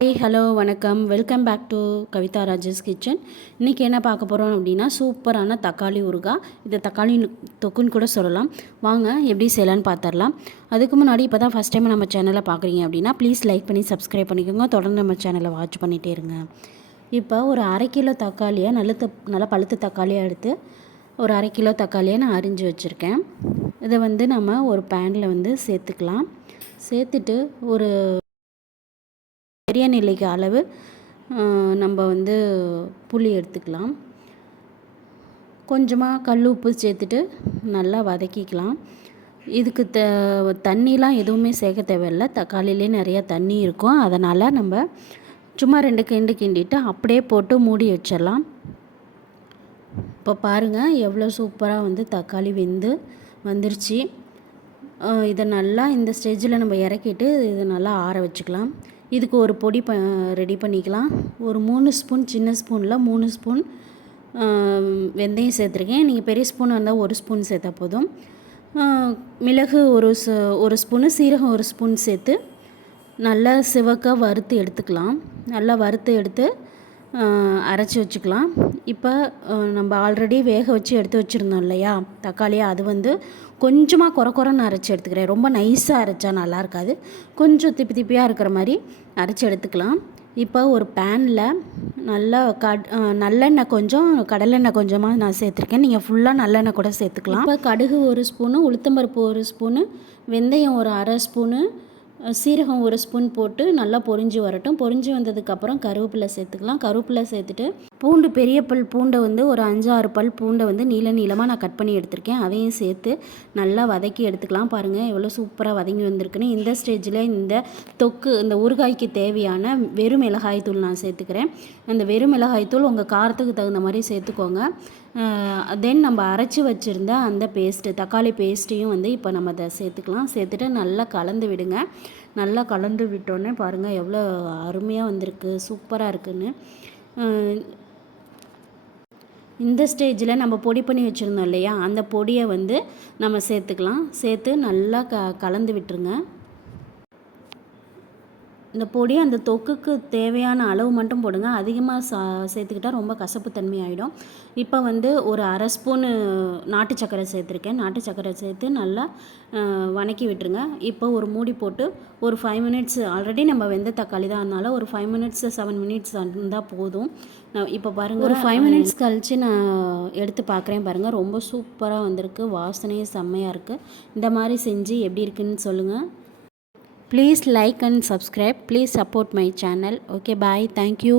Hello வணக்கம். Welcome back to Kavitha Raja's kitchen. இன்றைக்கி என்ன பார்க்க போகிறோம் அப்படின்னா, சூப்பரான தக்காளி ஊறுகாய். இதை தக்காளி தொக்குன்னு கூட சொல்லலாம். வாங்க எப்படி செய்யலான்னு பார்த்துடலாம். அதுக்கு முன்னாடி இப்போ தான் ஃபஸ்ட் டைம் நம்ம சேனலை பார்க்குறீங்க அப்படின்னா ப்ளீஸ் லைக் பண்ணி சப்ஸ்கிரைப் பண்ணிக்கோங்க. தொடர்ந்து நம்ம சேனலை வாட்ச் பண்ணிகிட்டே இருங்க. இப்போ ஒரு 1/2 கிலோ தக்காளியை நல்லா பழுத்த தக்காளியாக எடுத்து ஒரு 1/2 கிலோ தக்காளியை நான் அரிஞ்சு வச்சுருக்கேன். இதை நம்ம ஒரு பேனில் சேர்த்துக்கலாம். சேர்த்துட்டு ஒரு பெரிய நெல்லிக்காய் அளவு நம்ம புளி எடுத்துக்கலாம். கொஞ்சமாக கல் உப்பு சேர்த்துட்டு நல்லா வதக்கிக்கலாம். இதுக்கு தண்ணிலாம் எதுவுமே சேர்க்க தேவையில்லை. தக்காளியிலே நிறையா தண்ணி இருக்கும். அதனால் நம்ம சும்மா 2 கிண்டு கிண்டிட்டு அப்படியே போட்டு மூடி வச்சிடலாம். இப்போ பாருங்கள் எவ்வளோ சூப்பராக தக்காளி வெந்து வந்துருச்சு. இதை நல்லா இந்த ஸ்டேஜில் நம்ம இறக்கிட்டு இதை நல்லா ஆற வச்சுக்கலாம். இதுக்கு ஒரு பொடி ரெடி பண்ணிக்கலாம். ஒரு 3 ஸ்பூன், சின்ன ஸ்பூனில் 3 ஸ்பூன் வெந்தயம் சேர்த்துருக்கேன். நீங்கள் பெரிய ஸ்பூன் இருந்தால் 1 ஸ்பூன் சேர்த்தா போதும். மிளகு ஒரு ஸ்பூனு, சீரகம் 1 ஸ்பூன் சேர்த்து நல்லா சிவக்க வறுத்து எடுத்துக்கலாம். நல்லா வறுத்து எடுத்து அரைச்சி வச்சுக்கலாம். இப்போ நம்ம ஆல்ரெடி வேக வச்சு எடுத்து வச்சுருந்தோம் இல்லையா தக்காளியை, அது கொஞ்சமாக குறைன்னு அரைச்சி எடுத்துக்கிறேன். ரொம்ப நைஸாக அரைச்சா நல்லா இருக்காது. கொஞ்சம் திப்பியாக இருக்கிற மாதிரி அரைச்சி எடுத்துக்கலாம். இப்போ ஒரு பேனில் நல்லா நல்லெண்ணெய் கொஞ்சம், கடலெண்ணெய் கொஞ்சமாக நான் சேர்த்துருக்கேன். நீங்கள் ஃபுல்லாக நல்லெண்ணெய் கூட சேர்த்துக்கலாம். இப்போ கடுகு 1 ஸ்பூனு, உளுத்தம்பருப்பு 1 ஸ்பூனு, வெந்தயம் ஒரு 1/2 ஸ்பூனு, சீரகம் 1 ஸ்பூன் போட்டு நல்லா பொரிஞ்சு வரட்டும். பொரிஞ்சு வந்ததுக்கப்புறம் கருவேப்பிலை சேர்த்துக்கலாம். கருவேப்பிலை சேர்த்துட்டு பூண்டு, பெரிய பல் பூண்டை ஒரு 5-6 பல் பூண்டை நீளமாக நான் கட் பண்ணி எடுத்திருக்கேன். அதையும் சேர்த்து நல்லா வதக்கி எடுத்துக்கலாம். பாருங்கள் எவ்வளோ சூப்பராக வதங்கி வந்திருக்குன்னு. இந்த ஸ்டேஜில் இந்த ஊறுகாய்க்கு தேவையான வெறும் மிளகாய் தூள் நான் சேர்த்துக்கிறேன். அந்த வெறும் மிளகாய் தூள் உங்கள் காரத்துக்கு தகுந்த மாதிரி சேர்த்துக்கோங்க. தென் நம்ம அரைச்சி வச்சுருந்த அந்த தக்காளி பேஸ்ட்டையும் இப்போ நம்ம அதை சேர்த்துக்கலாம். சேர்த்துட்டு நல்லா கலந்து விடுங்க. நல்லா கலந்து விட்டோன்னே பாருங்கள் எவ்வளோ அருமையாக வந்திருக்கு, சூப்பராக இருக்குன்னு. இந்த ஸ்டேஜில் நம்ம பொடி பண்ணி வச்சுருந்தோம் இல்லையா, அந்த பொடியை நம்ம சேர்த்துக்கலாம். சேர்த்து நல்லா கலந்து விட்டுருங்க. இந்த பொடி அந்த தொக்குக்கு தேவையான அளவு மட்டும் போடுங்க. அதிகமாக சேர்த்துக்கிட்டால் ரொம்ப கசப்பு தன்மை ஆகிடும். இப்போ ஒரு 1/2 ஸ்பூனு நாட்டு சர்க்கரை சேர்த்துருக்கேன். நாட்டு சர்க்கரை சேர்த்து நல்லா வதக்கி விட்டுருங்க. இப்போ ஒரு மூடி போட்டு ஒரு 5 மினிட்ஸ், ஆல்ரெடி நம்ம வெந்த தக்காளி தான், அதனால் ஒரு 5 மினிட்ஸ் 7 மினிட்ஸ் இருந்தால் போதும். இப்போ பாருங்கள், ஒரு 5 மினிட்ஸ் கழித்து நான் எடுத்து பார்க்குறேன். பாருங்கள் ரொம்ப சூப்பராக வந்திருக்கு. வாசனையே செம்மையாக இருக்குது. இந்த மாதிரி செஞ்சு எப்படி இருக்குன்னு சொல்லுங்கள். Please like and subscribe. Please support my channel. Okay, bye. Thank you.